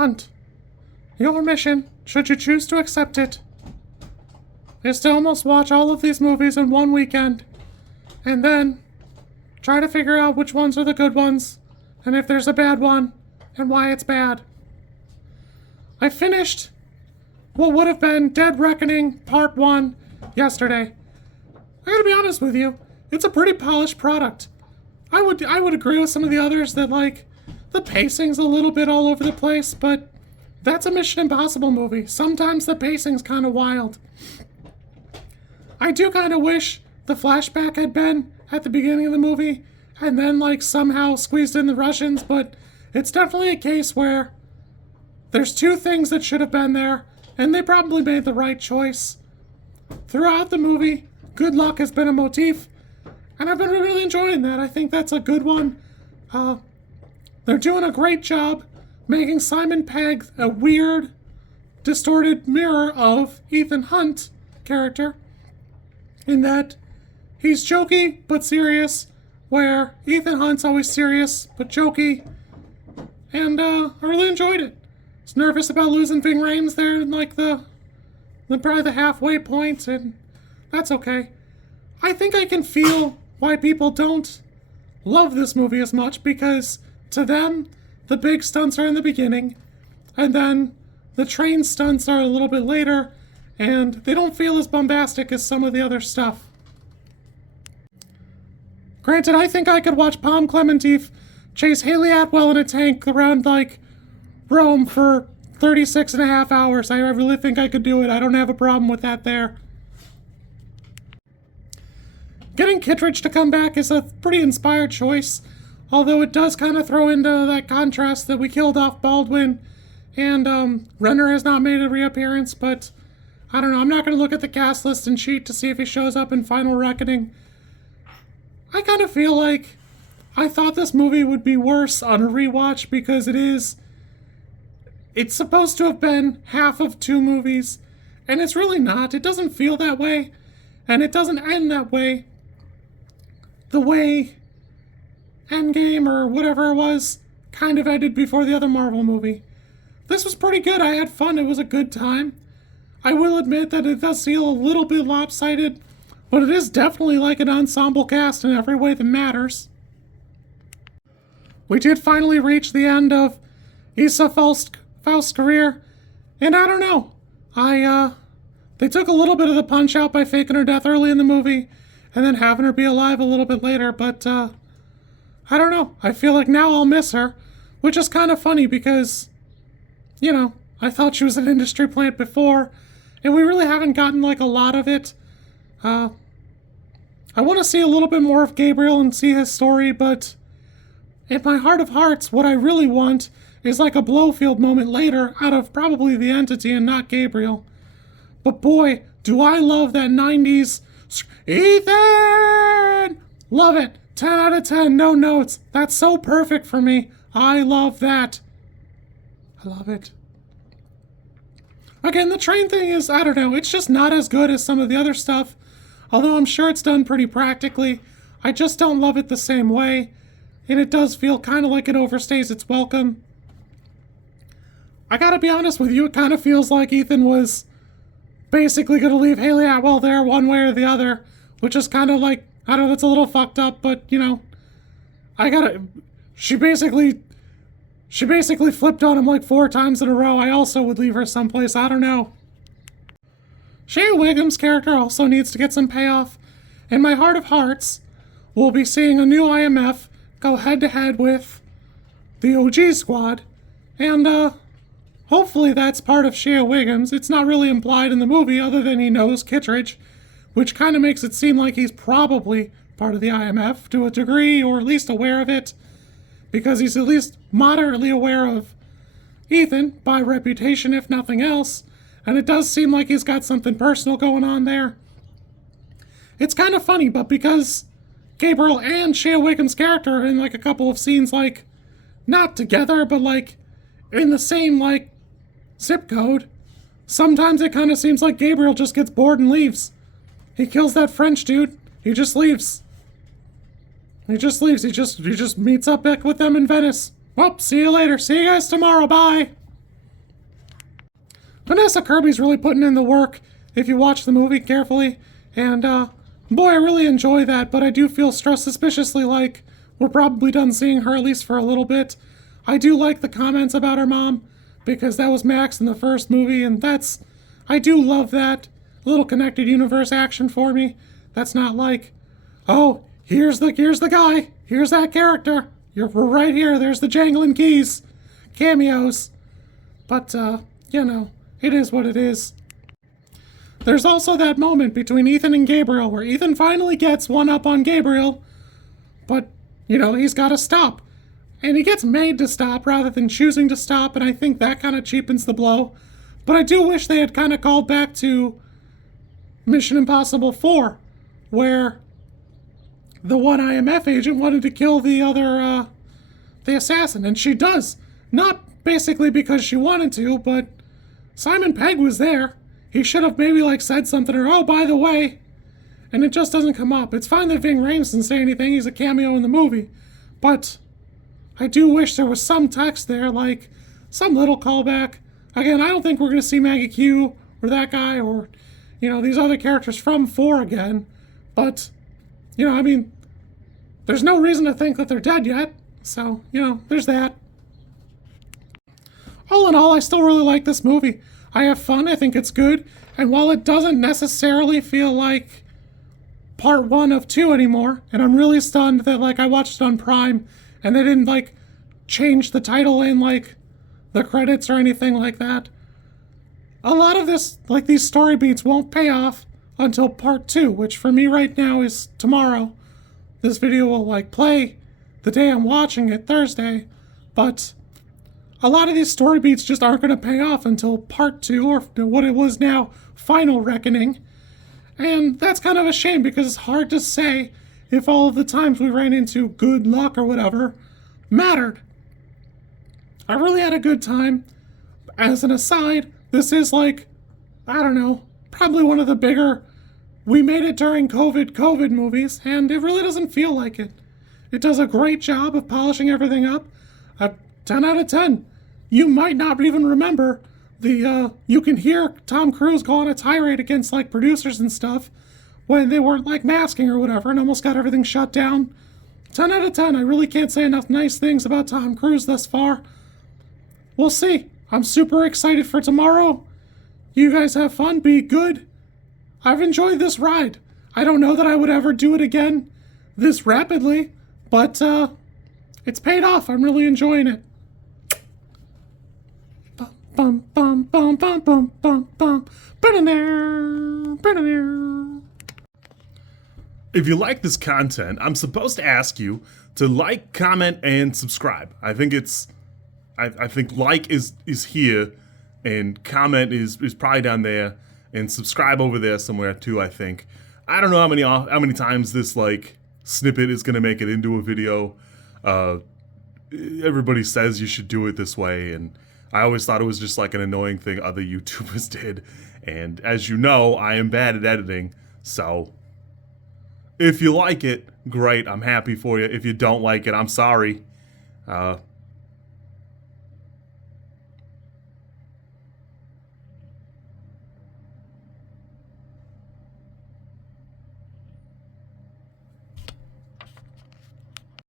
Hunt, your mission, should you choose to accept it, is to almost watch all of these movies in one weekend, and then try to figure out which ones are the good ones, and if there's a bad one, and why it's bad. I finished what would have been Dead Reckoning Part 1 yesterday. I gotta be honest with you, it's a pretty polished product. I would agree with some of the others that, like, the pacing's a little bit all over the place, but that's a Mission Impossible movie. Sometimes the pacing's kind of wild. I do kind of wish the flashback had been at the beginning of the movie and then, like, somehow squeezed in the Russians, but it's definitely a case where there's two things that should have been there, and they probably made the right choice. Throughout the movie, good luck has been a motif, and I've been really enjoying that. I think that's a good one. They're doing a great job making Simon Pegg a weird, distorted mirror of Ethan Hunt's character, in that he's jokey but serious, where Ethan Hunt's always serious but jokey, and I really enjoyed it. I was nervous about losing Ving Rhames there in, like, probably the halfway point, and that's okay. I think I can feel why people don't love this movie as much, because to them, the big stunts are in the beginning, and then the train stunts are a little bit later, and they don't feel as bombastic as some of the other stuff. Granted, I think I could watch Pom Klementieff chase Haley Atwell in a tank around, like, Rome for 36 and a half hours. I really think I could do it. I don't have a problem with that there. Getting Kittredge to come back is a pretty inspired choice, although it does kind of throw into that contrast that we killed off Baldwin, and Renner has not made a reappearance, but I don't know. I'm not going to look at the cast list and cheat to see if he shows up in Final Reckoning. I kind of feel like I thought this movie would be worse on a rewatch, because it's supposed to have been half of two movies, and it's really not. It doesn't feel that way, and it doesn't end that way. The way Endgame or whatever it was kind of ended before the other Marvel movie. This was pretty good. I had fun. It was a good time. I will admit that it does feel a little bit lopsided, but it is definitely like an ensemble cast in every way that matters. We did finally reach the end of Issa Faust's career, and I don't know. They took a little bit of the punch out by faking her death early in the movie and then having her be alive a little bit later, but I don't know. I feel like now I'll miss her, which is kind of funny because, you know, I thought she was an industry plant before, and we really haven't gotten, like, a lot of it. I want to see a little bit more of Gabriel and see his story, but in my heart of hearts, what I really want is like a Blofeld moment later out of probably the Entity and not Gabriel. But boy, do I love that 90s Ethan! Love it. 10 out of 10, no notes. That's so perfect for me. I love that. I love it. Again, the train thing is, I don't know, it's just not as good as some of the other stuff. Although I'm sure it's done pretty practically. I just don't love it the same way. And it does feel kind of like it overstays its welcome. I gotta be honest with you, it kind of feels like Ethan was basically gonna leave Haley Atwell there one way or the other. Which is kind of like, I don't know, that's a little fucked up, but, you know, she basically flipped on him like 4 times in a row. I also would leave her someplace, I don't know. Shea Wiggum's character also needs to get some payoff. In my heart of hearts, we'll be seeing a new IMF go head-to-head with the OG squad, and, hopefully that's part of Shea Wiggum's. It's not really implied in the movie other than he knows Kittredge, which kind of makes it seem like he's probably part of the IMF to a degree, or at least aware of it, because he's at least moderately aware of Ethan, by reputation if nothing else, and it does seem like he's got something personal going on there. It's kind of funny, but because Gabriel and Shea Wiggum's character are in, like, a couple of scenes, like, not together, but, like, in the same, like, zip code, sometimes it kind of seems like Gabriel just gets bored and leaves. He kills that French dude. He just leaves. He just meets up back with them in Venice. Well, see you later. See you guys tomorrow. Bye. Vanessa Kirby's really putting in the work if you watch the movie carefully. And, boy, I really enjoy that, but I do feel suspiciously like we're probably done seeing her at least for a little bit. I do like the comments about her mom, because that was Max in the first movie, and I do love that. A little connected universe action for me. That's not like, oh, here's the guy, here's that character. We're right here, there's the jangling keys. Cameos. But, it is what it is. There's also that moment between Ethan and Gabriel where Ethan finally gets one up on Gabriel, but, he's gotta stop. And he gets made to stop rather than choosing to stop, and I think that kind of cheapens the blow. But I do wish they had kind of called back to Mission Impossible 4, where the one IMF agent wanted to kill the other, the assassin, and she does. Not basically because she wanted to, but Simon Pegg was there. He should have maybe, said something, or, oh, by the way, and it just doesn't come up. It's fine that Ving Rhames didn't say anything, he's a cameo in the movie, but I do wish there was some text there, some little callback. Again, I don't think we're going to see Maggie Q or that guy or, these other characters from 4 again. But, there's no reason to think that they're dead yet. So, there's that. All in all, I still really like this movie. I have fun, I think it's good. And while it doesn't necessarily feel like part 1 of 2 anymore, and I'm really stunned that, I watched it on Prime, and they didn't, change the title in, the credits or anything like that. A lot of this, these story beats won't pay off until part 2, which for me right now is tomorrow. This video will, play the day I'm watching it, Thursday, but a lot of these story beats just aren't going to pay off until part 2, or what it was now, Final Reckoning. And that's kind of a shame, because it's hard to say if all of the times we ran into good luck or whatever mattered. I really had a good time. As an aside, this is probably one of the bigger we made it during COVID movies, and it really doesn't feel like it. It does a great job of polishing everything up. A 10 out of 10. You might not even remember you can hear Tom Cruise go on a tirade against producers and stuff when they weren't masking or whatever and almost got everything shut down. 10 out of 10. I really can't say enough nice things about Tom Cruise thus far. We'll see. I'm super excited for tomorrow. You guys have fun. Be good. I've enjoyed this ride. I don't know that I would ever do it again this rapidly, but it's paid off. I'm really enjoying it. Bum bum bum bum bum bum bum. If you like this content, I'm supposed to ask you to like, comment, and subscribe. I think like is here, and comment is probably down there, and subscribe over there somewhere too, I think. I don't know how many times this snippet is gonna make it into a video. Everybody says you should do it this way, and I always thought it was just an annoying thing other YouTubers did. And as you know, I am bad at editing, so if you like it, great, I'm happy for you. If you don't like it, I'm sorry.